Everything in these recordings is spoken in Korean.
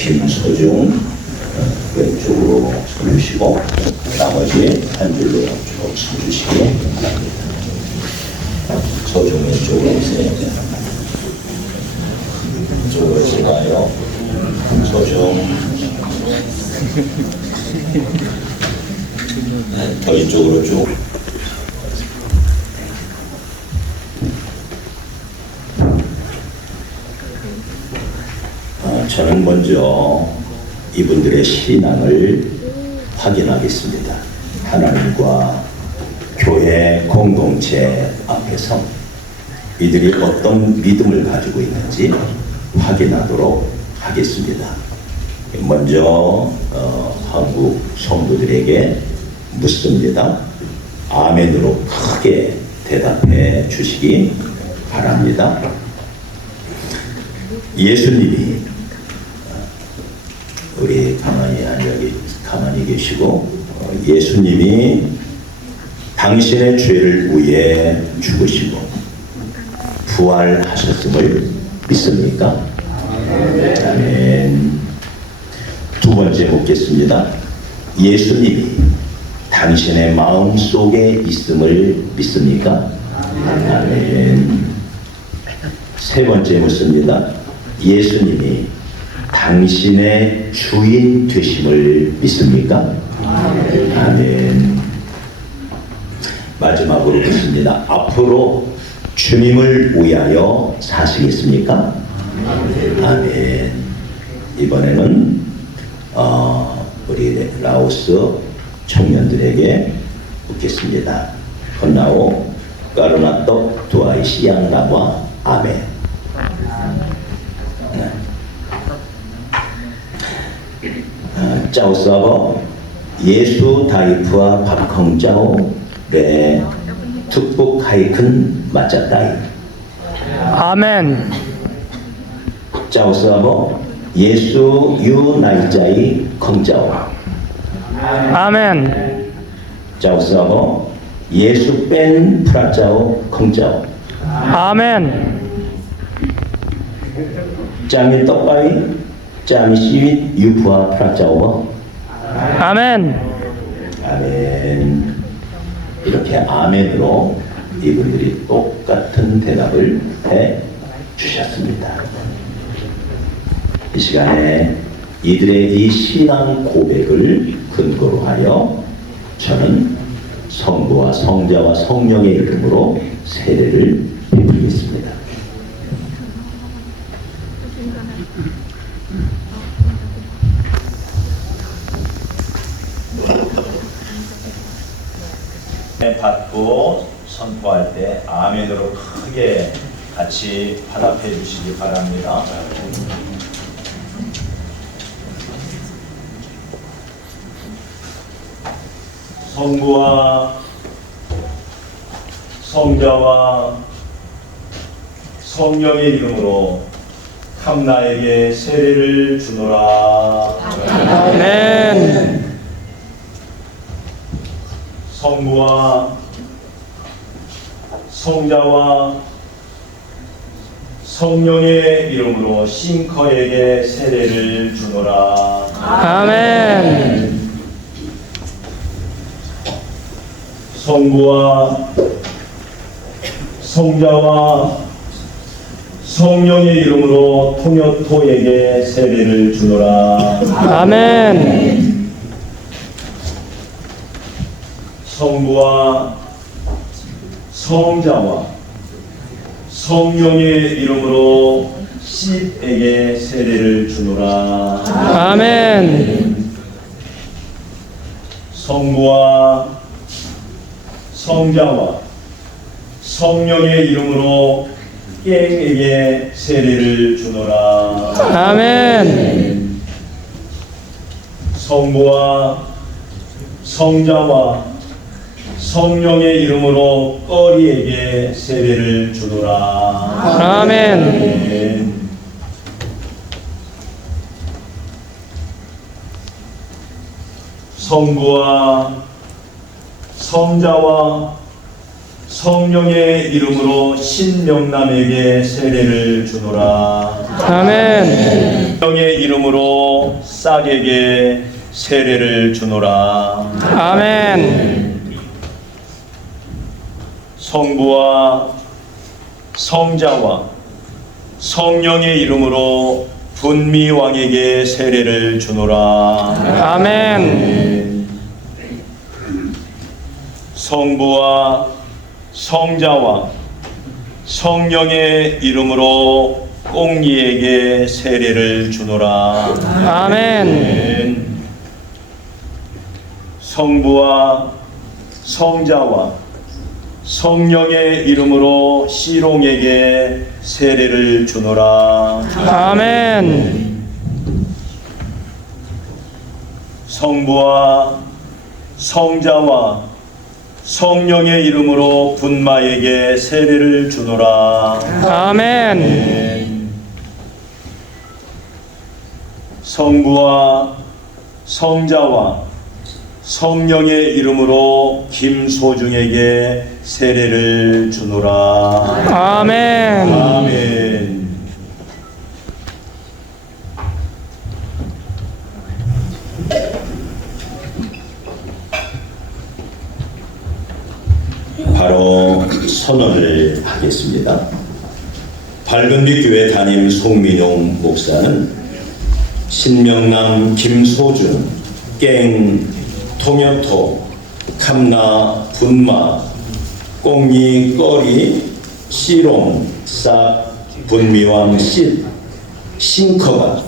김소중 왼쪽으로 서주시고 나머지 한 줄로 쭉 서주시기 바랍니다. 소중 왼쪽으로 오세요. 이쪽으로 제가요. 소중 더 이쪽으로 쭉. 저는 먼저 이분들의 신앙을 확인하겠습니다. 하나님과 교회 공동체 앞에서 이들이 어떤 믿음을 가지고 있는지 확인하도록 하겠습니다. 먼저 한국 성도들에게 묻습니다. 아멘으로 크게 대답해 주시기 바랍니다. 예수님이 우리 가만히 계시고 예수님이 당신의 죄를 위해 죽으시고 부활하셨음을 믿습니까? 아멘. 두 번째 묻겠습니다. 예수님이 당신의 마음 속에 있음을 믿습니까? 아멘. 세 번째 묻습니다. 예수님이 당신의 주인 되심을 믿습니까? 아멘. 마지막으로 묻습니다. 앞으로 주님을 위하여 사시겠습니까? 아멘. 이번에는 우리 라오스 청년들에게 묻겠습니다. 건나오 까르나또 두아이 시양나와 아멘. 짜오사버 예수 다이프와 박컹짜오 네 특북 하이큰 맞았다이. 아멘. 짜오사버 예수 유 나이자이 컹짜오. 아멘. 짜오사버 예수 뺀 프라짜오 컹짜오. 아멘. 짜미 떡바이 짜미 시윗 유프와 프라짜오. 아멘. 아멘. 이렇게 아멘으로 이분들이 똑같은 대답을 해 주셨습니다. 이 시간에 이들의 이 신앙 고백을 근거로 하여 저는 성부와 성자와 성령의 이름으로 세례를 베풀겠습니다. 받고 선포할 때 아멘으로 크게 같이 화답해 주시기 바랍니다. 성부와 성자와 성령의 이름으로 캄나에게 세례를 주노라. 아멘. 성부와 성자와 성령의 이름으로 싱커에게 세례를 주노라. 아멘. 성부와 성자와 성령의 이름으로 통요토에게 세례를 주노라. 아멘. 성부와 성자와 성령의 이름으로 씹에게 세례를 주노라. 아멘. 성부와 성자와 성령의 이름으로 깽에게 세례를 주노라. 아멘. 성부와 성자와 성령의 이름으로 꺼리에게 세례를 주노라. 아멘. 성부와 성자와 성령의 이름으로 신명남에게 세례를 주노라. 아멘. 성령의 이름으로 싹에게 세례를 주노라. 아멘. 성부와 성자와 성령의 이름으로 분미왕에게 세례를 주노라. 아멘. 성부와 성자와 성령의 이름으로 꽁리에게 세례를 주노라. 아멘. 성부와 성자와 성령의 이름으로 시롱에게 세례를 주노라. 아멘. 성부와 성자와 성령의 이름으로 분마에게 세례를 주노라. 아멘. 성부와 성자와 성령의 이름으로 김소중에게 세례를 주노라. 아멘. 아멘. 바로 선언을 하겠습니다. 밝은빛 교회 담임 송민용 목사는 신명남 김소준 깽 통여토 감나 분마 꽁리 꺼리 씨롱 싹 분미왕 씨 싱커가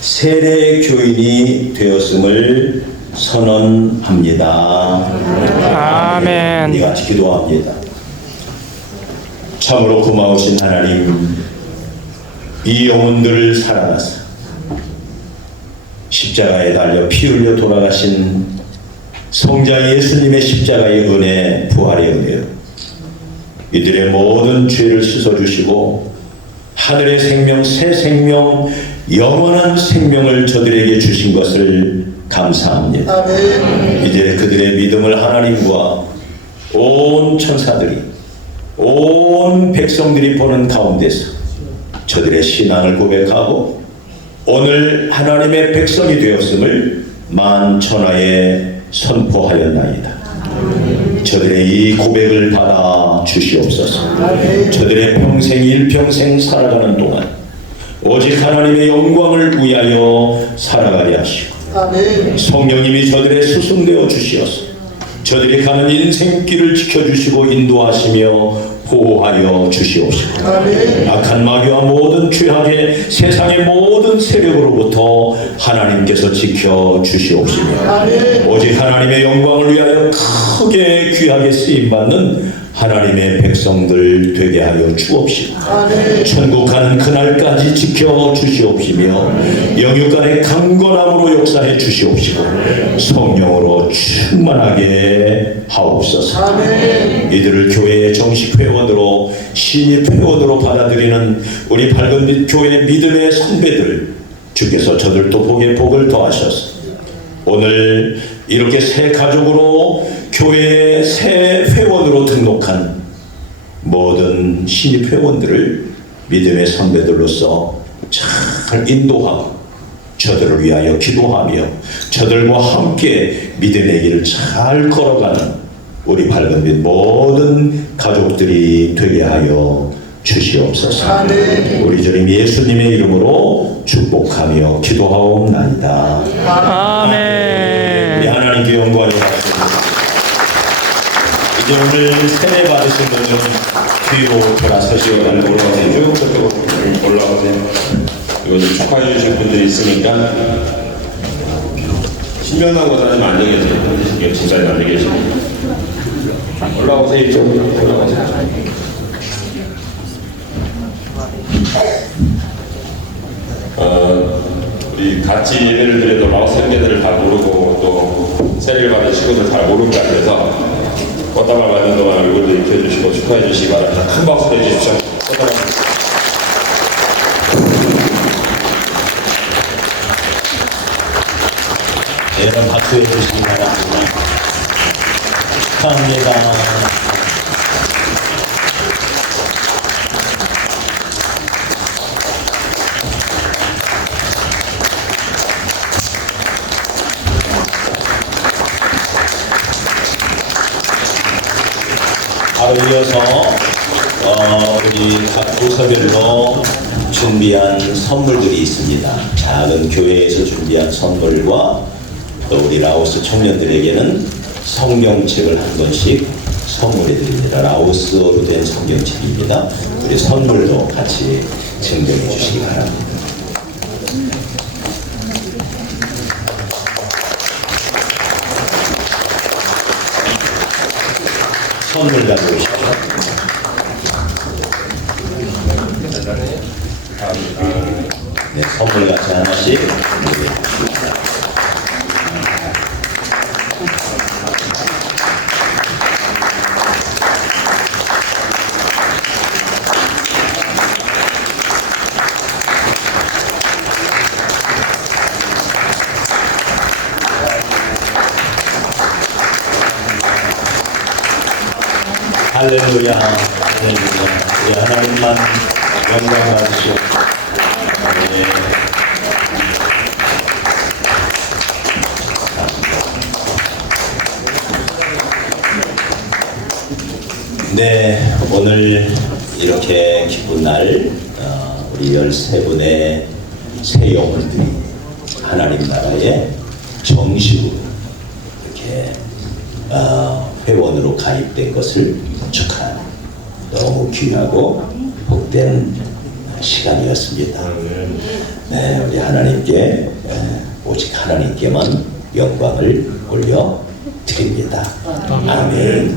세례 교인이 되었음을 선언합니다. 아멘. 같이 기도합니다. 참으로 고마우신 하나님, 이 영혼들을 사랑하사 십자가에 달려 피 흘려 돌아가신 성자 예수님의 십자가의 은혜, 부활의 은혜요, 이들의 모든 죄를 씻어주시고 하늘의 생명, 새 생명, 영원한 생명을 저들에게 주신 것을 감사합니다. 이제 그들의 믿음을 하나님과 온 천사들이, 온 백성들이 보는 가운데서 저들의 신앙을 고백하고 오늘 하나님의 백성이 되었음을 만천하에 선포하였나이다. 저들의 이 고백을 받아 주시옵소서. 저들의 평생 일평생 살아가는 동안 오직 하나님의 영광을 위하여 살아가게 하시고 성령님이 저들의 스승되어 주시어서 저들이 가는 인생길을 지켜주시고 인도하시며 보호하여 주시옵시고 악한 마귀와 모든 죄악의 세상의 모든 세력으로부터 하나님께서 지켜주시옵시며 오직 하나님의 영광을 위하여 크게 귀하게 쓰임받는 하나님의 백성들 되게 하여 주옵시고 천국 가는 그날까지 지켜주시옵시며 영육간의 강건함으로 역사해 주시옵시고 성령으로 충만하게 하옵소서. 이들을 교회의 정식 회원으로 신입 회원으로 받아들이는 우리 밝은빛 교회 믿음의 선배들 주께서 저들도 복을 더하셔서 오늘 이렇게 새 가족으로 교회의 새 회원으로 등록한 모든 신입 회원들을 믿음의 선배들로서 잘 인도하고 저들을 위하여 기도하며 저들과 함께 믿음의 길을 잘 걸어가는 우리 밝은빛 모든 가족들이 되게 하여 주시옵소서. 우리 주님 예수님의 이름으로 축복하며 기도하옵나이다. 아멘. 우리 하나님께 영광이 받습니다. 이제 오늘 세례 받으신 분은 뒤로 돌아서시고 올라오세요. 쭉 저쪽으로 올라오세요. 이거 좀 축하해 주실 분들이 있으니까 신명나보다는 앉아 계세요. 진짜에 앉아 계시고 올라오세요. 이쪽으로 올라오세요. 우리 같이 예배를 드려도 라오스 형제들을 다 모르고 또 세례를 받은 친구들 잘 모를 것 같아서 꽃다발 받는 동안 얼굴도 익혀주시고 축하해 주시기 바랍니다. 큰 박수 해주십시오. 여러분 박수해 주시기 바랍니다. 축하합니다. 바로 이어서 우리 각 부서별로 준비한 선물들이 있습니다. 작은 교회에서 준비한 선물과 또 우리 라오스 청년들에게는 성경책을 한 권씩 선물해 드립니다. 라오스어로 된 성경책입니다. 우리 선물도 같이 증정해 주시기 바랍니다. 선물 가지고 오십시오. 네, 선물 같이 하나씩 준비해주십니다. 할렐루야, 할렐루야. 우리 하나님만 영광 받으시오. 네, 오늘 이렇게 기쁜 날 우리 13분의 새 영혼들이 하나님 나라에 정식으로 이렇게 회원으로 가입된 것을 축하하는 너무 귀하고 복된 시간이었습니다. 네, 우리 하나님께 오직 하나님께만 영광을 올려드립니다. 아멘.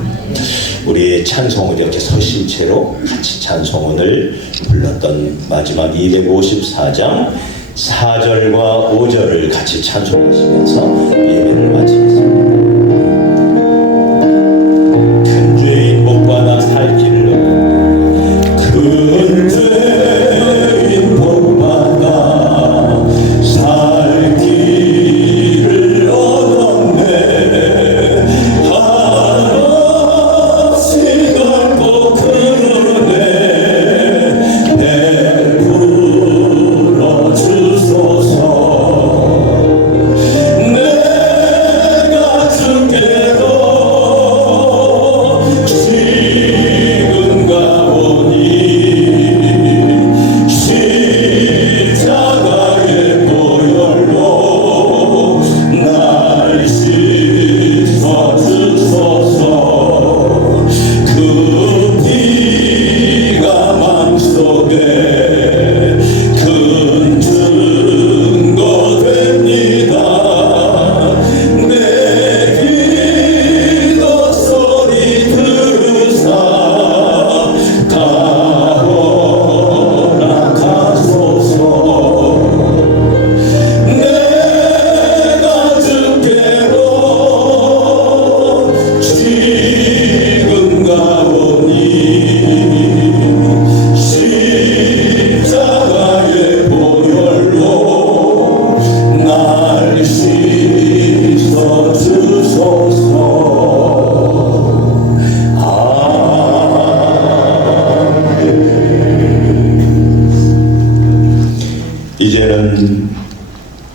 우리 찬송을 이렇게 서신 채로 같이 찬송을 불렀던 마지막 254장 4절과 5절을 같이 찬송하시면서 예배를 마치겠습니다. 큰 죄인 복받아 살 길을 큰 죄인 복받아 살 길을 얻었네. 한없이 넓고 크네. 베풀어 주소서. 내가 주께로 지금 가보니 십자가의 보혈로 날 씻어 주소서. 그 피가 맘속에 큰 증거 됩니다. 내 기도 소리 들으사 다 허락하소서. 내가 주께로 지금 가오니 십자가의 보혈로 날 씻어 주소서. 이제는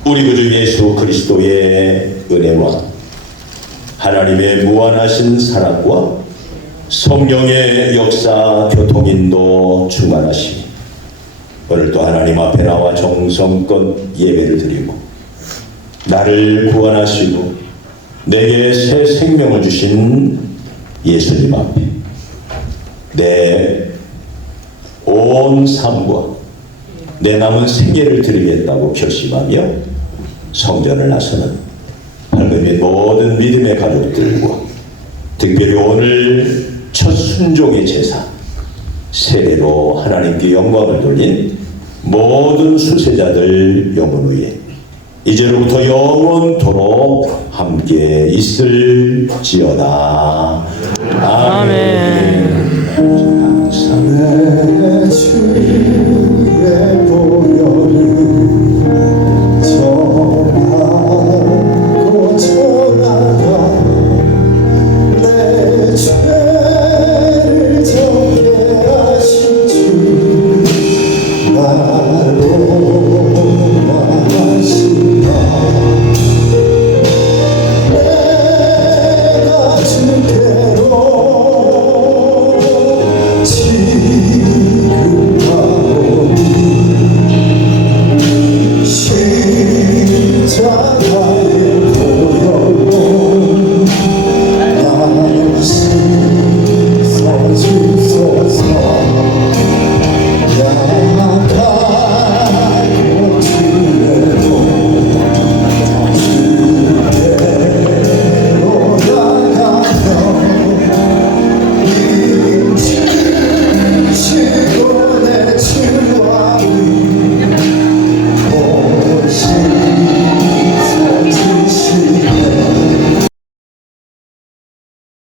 우리 구주 예수 그리스도의 은혜와 하나님의 무한하신 사랑과 성령의 역사 교통인도 충만하시니 오늘도 하나님 앞에 나와 정성껏 예배를 드리고 나를 구원하시고 내게 새 생명을 주신 예수님 앞에 내 온 삶과 내 남은 생애를 드리겠다고 결심하며 성전을 나서는 밝은 모든 믿음의 가족들과 특별히 오늘 첫 순종의 제사 세례로 하나님께 영광을 돌린 모든 수세자들 영혼 위에 이제로부터 영원토록 함께 있을지어다. 아멘. 아멘. 감사합니다. 내 주의